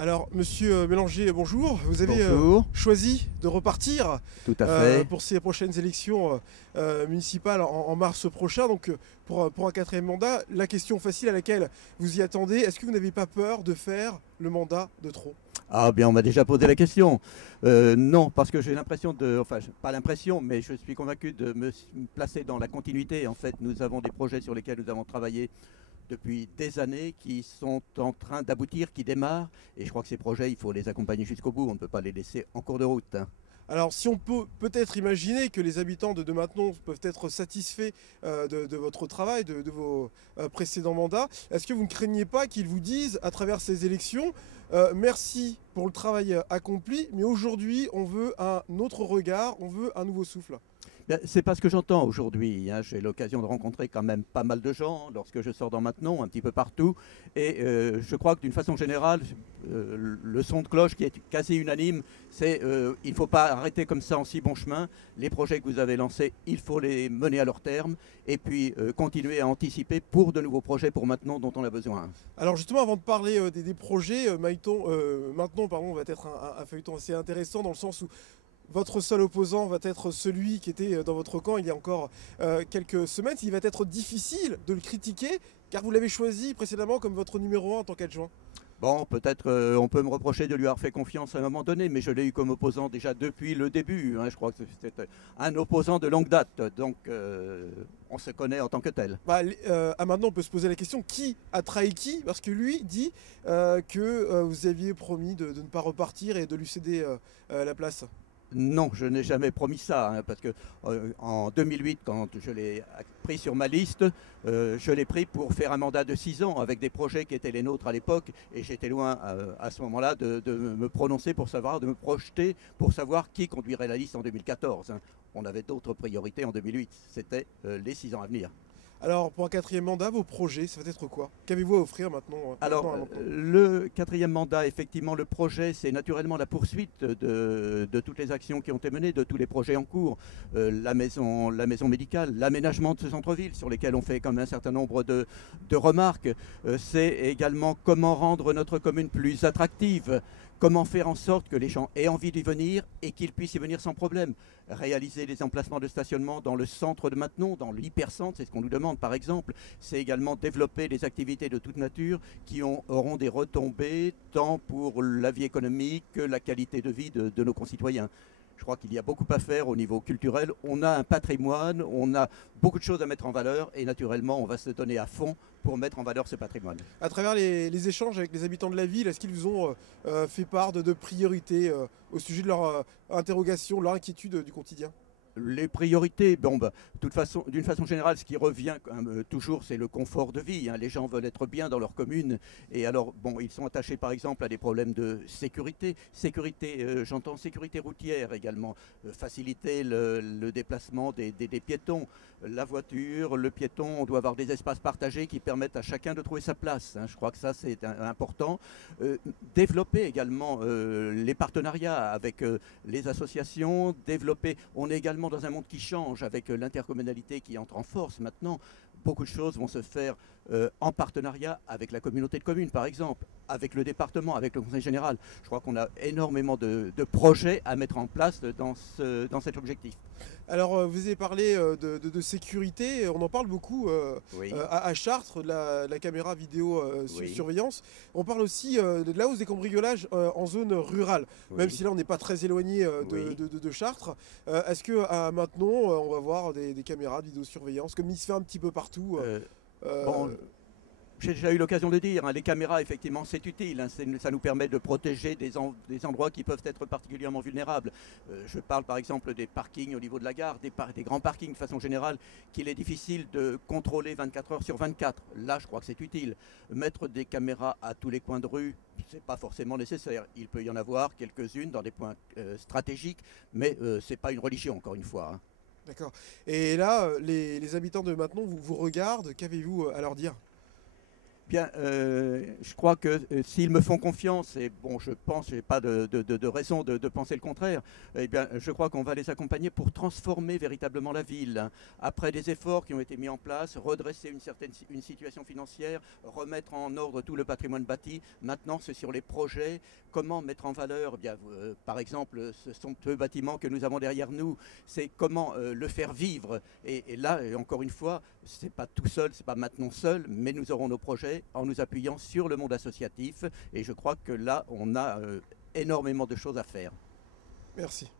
Alors, monsieur Mélanger, bonjour. Vous avez Bonjour, choisi de repartir tout à fait. pour ces prochaines élections municipales en mars prochain, donc pour un quatrième mandat. La question facile à laquelle vous y attendez, est-ce que vous n'avez pas peur de faire le mandat de trop? Ah bien, on m'a déjà posé la question. Non, parce que j'ai l'impression enfin, pas l'impression, mais je suis convaincu de me placer dans la continuité. En fait, nous avons des projets sur lesquels nous avons travaillé depuis des années qui sont en train d'aboutir, qui démarrent. Et je crois que ces projets, il faut les accompagner jusqu'au bout. On ne peut pas les laisser en cours de route, hein. Alors, si on peut peut-être imaginer que les habitants de Maintenon peuvent être satisfaits de votre travail, de vos précédents mandats, est-ce que vous ne craignez pas qu'ils vous disent, à travers ces élections, merci pour le travail accompli, mais aujourd'hui, on veut un autre regard, on veut un nouveau souffle? Ben, c'est pas ce que j'entends aujourd'hui, hein. J'ai l'occasion de rencontrer quand même pas mal de gens lorsque je sors dans Maintenon, un petit peu partout. Et je crois que d'une façon générale, le son de cloche qui est quasi unanime, c'est il ne faut pas arrêter comme ça en si bon chemin. Les projets que vous avez lancés, il faut les mener à leur terme. Et puis continuer à anticiper pour de nouveaux projets pour Maintenon dont on a besoin. Alors justement, avant de parler des projets, Maintenon pardon, va être un feuilleton assez intéressant dans le sens où votre seul opposant va être celui qui était dans votre camp il y a encore quelques semaines. Il va être difficile de le critiquer car vous l'avez choisi précédemment comme votre numéro 1 en tant qu'adjoint. Bon, peut-être on peut me reprocher de lui avoir fait confiance à un moment donné, mais je l'ai eu comme opposant déjà depuis le début, hein. Je crois que c'était un opposant de longue date, donc on se connaît en tant que tel. À maintenant, on peut se poser la question qui a trahi qui? Parce que lui dit que vous aviez promis de ne pas repartir et de lui céder la place. Non, je n'ai jamais promis ça, hein, parce que en 2008, quand je l'ai pris sur ma liste, je l'ai pris pour faire un mandat de 6 ans avec des projets qui étaient les nôtres à l'époque, et j'étais loin à ce moment-là de me prononcer pour savoir, de me projeter pour savoir qui conduirait la liste en 2014, hein. On avait d'autres priorités en 2008, c'était les 6 ans à venir. Alors, pour un quatrième mandat, vos projets, ça va être quoi? Qu'avez-vous à offrir maintenant Alors, à Maintenon? le quatrième mandat, effectivement, le projet, c'est naturellement la poursuite de toutes les actions qui ont été menées, de tous les projets en cours. La maison médicale, l'aménagement de ce centre-ville, sur lesquels on fait quand même un certain nombre de remarques. C'est également comment rendre notre commune plus attractive, comment faire en sorte que les gens aient envie d'y venir et qu'ils puissent y venir sans problème. Réaliser des emplacements de stationnement dans le centre de Maintenon, dans l'hypercentre, c'est ce qu'on nous demande par exemple. C'est également développer des activités de toute nature qui auront des retombées tant pour la vie économique que la qualité de vie de nos concitoyens. Je crois qu'il y a beaucoup à faire au niveau culturel. On a un patrimoine, on a beaucoup de choses à mettre en valeur et naturellement, on va se donner à fond pour mettre en valeur ce patrimoine. À travers les échanges avec les habitants de la ville, est-ce qu'ils vous ont fait part de priorités au sujet de leur interrogation, de leur inquiétude du quotidien? Les priorités, bon, bah, d'une façon générale, ce qui revient toujours, c'est le confort de vie, hein. Les gens veulent être bien dans leur commune. Et alors, bon, ils sont attachés par exemple à des problèmes de sécurité. Sécurité, j'entends sécurité routière également. Faciliter le déplacement des piétons. La voiture, le piéton, on doit avoir des espaces partagés qui permettent à chacun de trouver sa place, hein. Je crois que ça, c'est important. Développer également les partenariats avec les associations, développer. On est également dans un monde qui change avec l'intercommunalité qui entre en force maintenant. Beaucoup de choses vont se faire en partenariat avec la communauté de communes, par exemple, avec le département, avec le conseil général. Je crois qu'on a énormément de projets à mettre en place dans cet objectif. Alors, vous avez parlé de sécurité, on en parle beaucoup Oui, à Chartres, de la caméra vidéo oui, surveillance. On parle aussi de la hausse des cambriolages en zone rurale, même oui, si là on n'est pas très éloigné oui. de Chartres. Est-ce qu'à maintenant on va voir des caméras de vidéosurveillance, comme il se fait un petit peu partout Euh, euh, bon, j'ai déjà eu l'occasion de dire, hein, les caméras, effectivement, c'est utile, hein, ça nous permet de protéger des endroits qui peuvent être particulièrement vulnérables. Je parle par exemple des parkings au niveau de la gare, des grands parkings de façon générale, qu'il est difficile de contrôler 24 heures sur 24. Là, je crois que c'est utile. Mettre des caméras à tous les coins de rue, c'est pas forcément nécessaire. Il peut y en avoir quelques-unes dans des points stratégiques, mais c'est pas une religion, encore une fois, hein. D'accord. Et là, les habitants de Maintenon vous regardent, qu'avez-vous à leur dire? Bien, je crois que s'ils me font confiance, et bon, je pense, je n'ai pas de raison de penser le contraire, eh bien, je crois qu'on va les accompagner pour transformer véritablement la ville, hein. Après des efforts qui ont été mis en place, redresser une situation financière, remettre en ordre tout le patrimoine bâti, maintenant c'est sur les projets, comment mettre en valeur, eh bien, par exemple, ce somptueux bâtiment que nous avons derrière nous, c'est comment le faire vivre. Et là, encore une fois, c'est pas tout seul, c'est pas maintenant seul, mais nous aurons nos projets en nous appuyant sur le monde associatif. Et je crois que là, on a énormément de choses à faire. Merci.